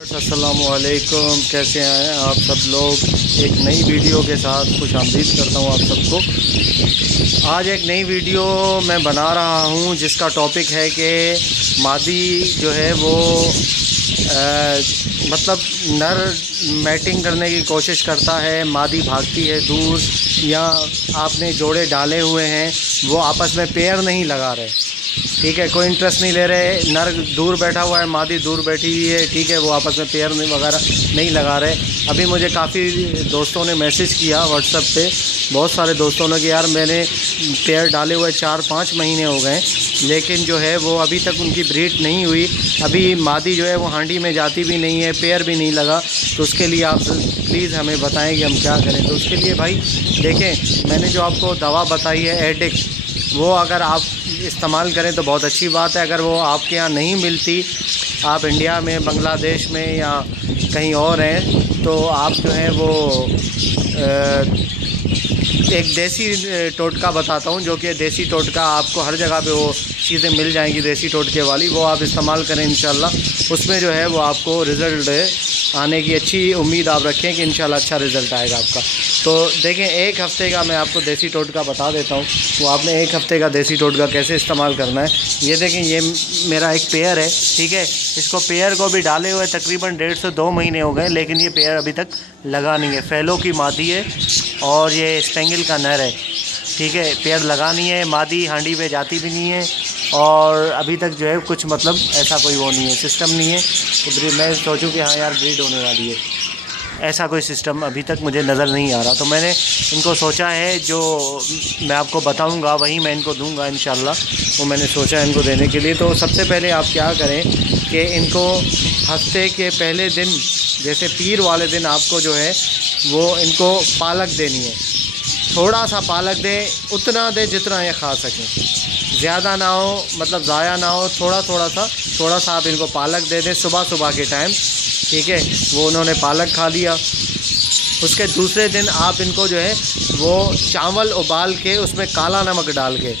अस्सलामुअलैकुम, कैसे हैं आप सब लोग। एक नई वीडियो के साथ खुशामदीद करता हूं आप सबको। आज एक नई वीडियो मैं बना रहा हूं जिसका टॉपिक है कि मादी जो है वो मतलब नर मैटिंग करने की कोशिश करता है, मादी भागती है दूर, या आपने जोड़े डाले हुए हैं वो आपस में पेयर नहीं लगा रहे, ठीक है, कोई इंटरेस्ट नहीं ले रहे, नर दूर बैठा हुआ है, मादी दूर बैठी हुई है, ठीक है, वो आपस में पेयर वगैरह नहीं लगा रहे। अभी मुझे काफ़ी दोस्तों ने मैसेज किया व्हाट्सएप पे, बहुत सारे दोस्तों ने कि यार मैंने पेयर डाले हुए 4-5 महीने हो गए लेकिन जो है वो अभी तक उनकी ब्रीड नहीं हुई, अभी मादी जो है वो हांडी में जाती भी नहीं है, पेयर भी नहीं लगा। तो उसके लिए आप प्लीज़ हमें बताएं कि हम क्या करें। तो उसके लिए भाई देखें, मैंने जो आपको दवा बताई है एडिक, वो अगर आप इस्तेमाल करें तो बहुत अच्छी बात है। अगर वो आपके यहाँ नहीं मिलती, आप इंडिया में, बांग्लादेश में या कहीं और हैं, तो आप जो है वो एक देसी टोटका बताता हूँ, जो कि देसी टोटका आपको हर जगह पे वो चीज़ें मिल जाएंगी देसी टोटके वाली, वो आप इस्तेमाल करें इंशाल्लाह। उसमें जो है वो आपको रिज़ल्ट आने की अच्छी उम्मीद आप रखें कि इंशाल्लाह अच्छा रिज़ल्ट आएगा आपका। तो देखें, एक हफ़्ते का मैं आपको देसी टोटका बता देता हूँ, वो आपने एक हफ़्ते का देसी टोटका कैसे इस्तेमाल करना है। ये देखें, ये मेरा एक पेयर है, ठीक है, इसको पेयर को भी डाले हुए तकरीबन 1.5 से 2 महीने हो गए, लेकिन ये पेयर अभी तक लगा नहीं है। फैलो की मादी है और ये स्पेंगल का नर है, ठीक है, पेयर लगा नहीं है, मादी हांडी पे जाती भी नहीं है, और अभी तक जो है कुछ मतलब ऐसा कोई वो नहीं है, सिस्टम नहीं है कि मैं सोचूं कि हाँ यार ब्रीड होने वाली है, ऐसा कोई सिस्टम अभी तक मुझे नज़र नहीं आ रहा। तो मैंने इनको सोचा है, जो मैं आपको बताऊंगा वही मैं इनको दूंगा इंशाल्लाह, वो मैंने सोचा है इनको देने के लिए। तो सबसे पहले आप क्या करें कि इनको हफ्ते के पहले दिन, जैसे पीर वाले दिन, आपको जो है वो इनको पालक देनी है। थोड़ा सा पालक दें, उतना दें जितना ये खा सकें, ज़्यादा ना हो, मतलब ज़ाया ना हो, थोड़ा सा आप इनको पालक दे दें सुबह सुबह के टाइम, ठीक है। वो उन्होंने पालक खा लिया, उसके दूसरे दिन आप इनको जो है वो चावल उबाल के उसमें काला नमक डाल के,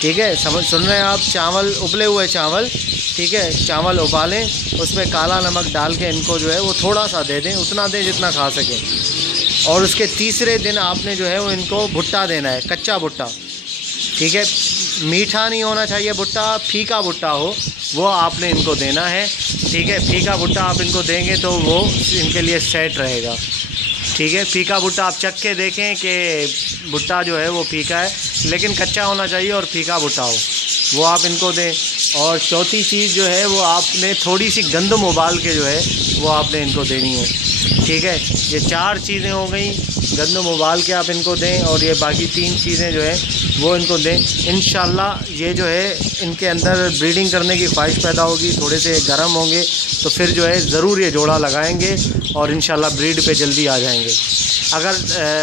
ठीक है, सुन रहे हैं आप, चावल, उबले हुए चावल, ठीक है, चावल उबालें, उसमें काला नमक डाल के इनको जो है वो थोड़ा सा दे दें, उतना दें जितना खा सकें। और उसके तीसरे दिन आपने जो है वो इनको भुट्टा देना है, कच्चा भुट्टा, ठीक है, मीठा नहीं होना चाहिए भुट्टा, फीका भुट्टा हो, वो आपने इनको देना है, ठीक है। फीका भुट्टा आप इनको देंगे तो वो इनके लिए सेट रहेगा, ठीक है। फीका भुट्टा आप चख के देखें कि भुट्टा जो है वो फीका है, लेकिन कच्चा होना चाहिए और फीका भुट्टा हो, वो आप इनको दें। और चौथी चीज़ जो है वो आपने थोड़ी सी गंदम उबाल के जो है वो आपने इनको देनी है, ठीक है। ये 4 चीज़ें हो गई, गंदम उबाल के आप इनको दें, और ये बाकी 3 चीज़ें जो है वो इनको दें। इंशाल्लाह ये जो है इनके अंदर ब्रीडिंग करने की ख्वाहिश पैदा होगी, थोड़े से गर्म होंगे तो फिर जो है ज़रूर ये जोड़ा लगाएंगे और इंशाल्लाह ब्रीड पे जल्दी आ जाएंगे। अगर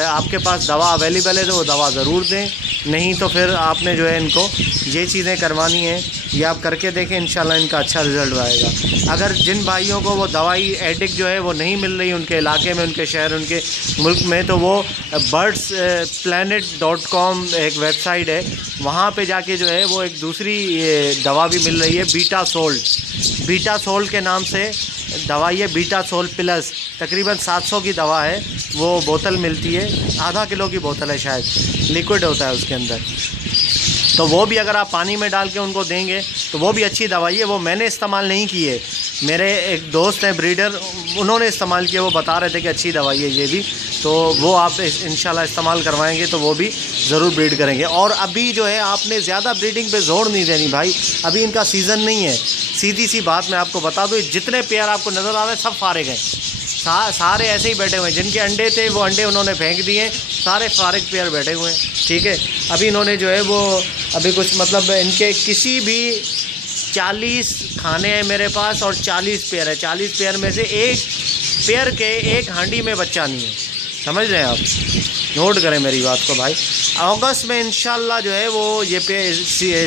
आपके पास दवा अवेलेबल है तो वो दवा ज़रूर दें, नहीं तो फिर आपने जो है इनको ये चीज़ें करवानी है, ये आप करके देखें, इंशाल्लाह इनका अच्छा रिज़ल्ट आएगा। अगर जिन भाइयों को वो दवाई एडिक जो है वो नहीं मिल रही उनके इलाके में, उनके शहर, उनके मुल्क में, तो वो birdsplanet.com एक वेबसाइट है, वहाँ पे जाके जो है वो एक दूसरी दवा भी मिल रही है, बीटा सोल्ट के नाम से दवाई है, बीटा सोल्ट प्लस, तकरीबन 700 की दवा है, वो बोतल मिलती है, आधा किलो की बोतल है शायद, लिक्विड होता है उसके अंदर। तो वो भी अगर आप पानी में डाल के उनको देंगे तो वो भी अच्छी दवाई है। वो मैंने इस्तेमाल नहीं की है, मेरे एक दोस्त हैं ब्रीडर, उन्होंने इस्तेमाल किया, वो बता रहे थे कि अच्छी दवाई है ये भी, तो वो आप इंशाल्लाह इस्तेमाल करवाएंगे तो वो भी ज़रूर ब्रीड करेंगे। और अभी जो है आपने ज़्यादा ब्रीडिंग पे जोर नहीं देनी भाई, अभी इनका सीज़न नहीं है, सीधी सी बात मैं आपको बता दूँ, जितने पेयर आपको नज़र आ रहे हैं सब फारिग हैं, सारे ऐसे ही बैठे हुए हैं, जिनके अंडे थे वो अंडे उन्होंने फेंक दिए, सारे फारिग पेयर बैठे हुए हैं, ठीक है। अभी इन्होंने जो है वो अभी कुछ मतलब इनके किसी भी 40 खाने हैं मेरे पास और 40 पेयर है, 40 पेयर में से एक पेयर के एक हांडी में बच्चा नहीं है, समझ रहे हैं आप, नोट करें मेरी बात को भाई। अगस्त में इंशाल्लाह जो है वो ये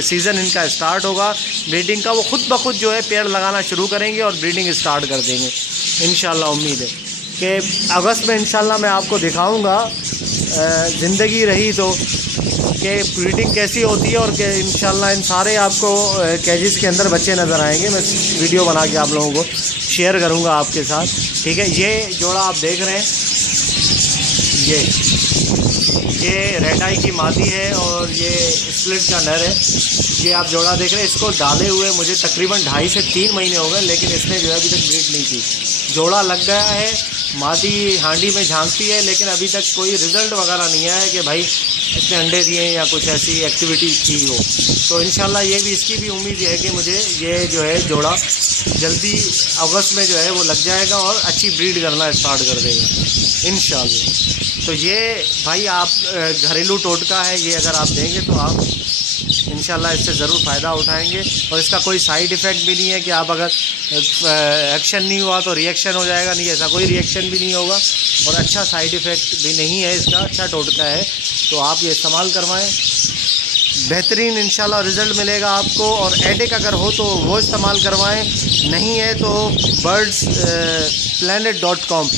सीज़न इनका स्टार्ट होगा ब्रीडिंग का, वो खुद ब खुद जो है पेड़ लगाना शुरू करेंगे और ब्रीडिंग स्टार्ट कर देंगे इंशाल्लाह। उम्मीद है कि अगस्त में इंशाल्लाह मैं आपको दिखाऊंगा, ज़िंदगी रही तो कि ब्रीडिंग कैसी होती है और इंशाल्लाह इन सारे आपको केजेस के अंदर बच्चे नज़र आएंगे। मैं वीडियो बना के आप लोगों को शेयर करूंगा आपके साथ, ठीक है। ये जोड़ा आप देख रहे हैं, ये रेड आई की मादी है और ये स्प्लिट का नर है। ये आप जोड़ा देख रहे हैं, इसको डाले हुए मुझे तकरीबन 2.5 से 3 महीने हो गए, लेकिन इसने जो है अभी तक ब्रीड नहीं की। जोड़ा लग गया है, मादी हांडी में झांकती है, लेकिन अभी तक कोई रिज़ल्ट वगैरह नहीं आया है कि भाई इसने अंडे दिए या कुछ ऐसी एक्टिविटी की हो। तो इंशाल्लाह ये भी, इसकी भी उम्मीद है कि मुझे ये जो है जोड़ा जल्दी अगस्त में जो है वो लग जाएगा और अच्छी ब्रीड करना स्टार्ट कर देगा इंशाल्लाह। तो ये भाई आप घरेलू टोटका है, ये अगर आप देंगे तो आप इंशाल्लाह इससे ज़रूर फ़ायदा उठाएंगे। और इसका कोई साइड इफ़ेक्ट भी नहीं है कि आप अगर एक्शन नहीं हुआ तो रिएक्शन हो जाएगा, नहीं, ऐसा कोई रिएक्शन भी नहीं होगा। और अच्छा साइड इफ़ेक्ट भी नहीं है इसका, अच्छा टोटका है, तो आप ये इस्तेमाल करवाएं, बेहतरीन इंशाल्लाह रिज़ल्ट मिलेगा आपको। और एडिक अगर हो तो वो इस्तेमाल करवाएं, नहीं है तो birdsplanet.com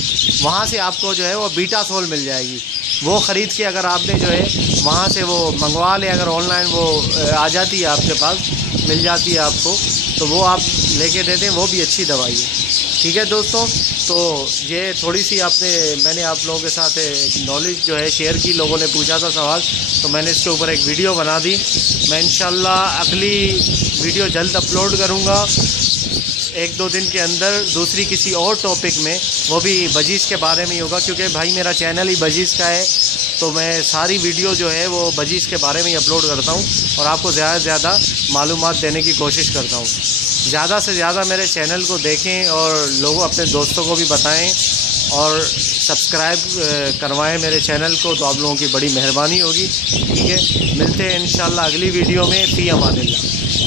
वहाँ से आपको जो है वो बीटा सोल मिल जाएगी। वो ख़रीद के अगर आपने जो है वहाँ से वो मंगवा ले, अगर ऑनलाइन वो आ जाती है आपके पास, मिल जाती है आपको, तो वो आप लेके दे दें, वो भी अच्छी दवाई है, ठीक है दोस्तों। तो ये थोड़ी सी मैंने आप लोगों के साथ नॉलेज जो है शेयर की। लोगों ने पूछा था सवाल, तो मैंने इसके ऊपर एक वीडियो बना दी। मैं इंशाल्लाह अगली वीडियो जल्द अपलोड करूँगा, 1-2 दिन के अंदर, दूसरी किसी और टॉपिक में, वो भी बजीज़ के बारे में ही होगा, क्योंकि भाई मेरा चैनल ही बजीज़ का है। तो मैं सारी वीडियो जो है वो बजीज़ के बारे में ही अपलोड करता हूँ और आपको ज़्यादा से ज़्यादा मालूमात देने की कोशिश करता हूँ। ज़्यादा से ज़्यादा मेरे चैनल को देखें और लोगों अपने दोस्तों को भी बताएं और सब्सक्राइब करवाएं मेरे चैनल को, तो आप लोगों की बड़ी मेहरबानी होगी, ठीक है। मिलते हैं इंशाल्लाह अगली वीडियो में। फ़ी अमानिल्लाह।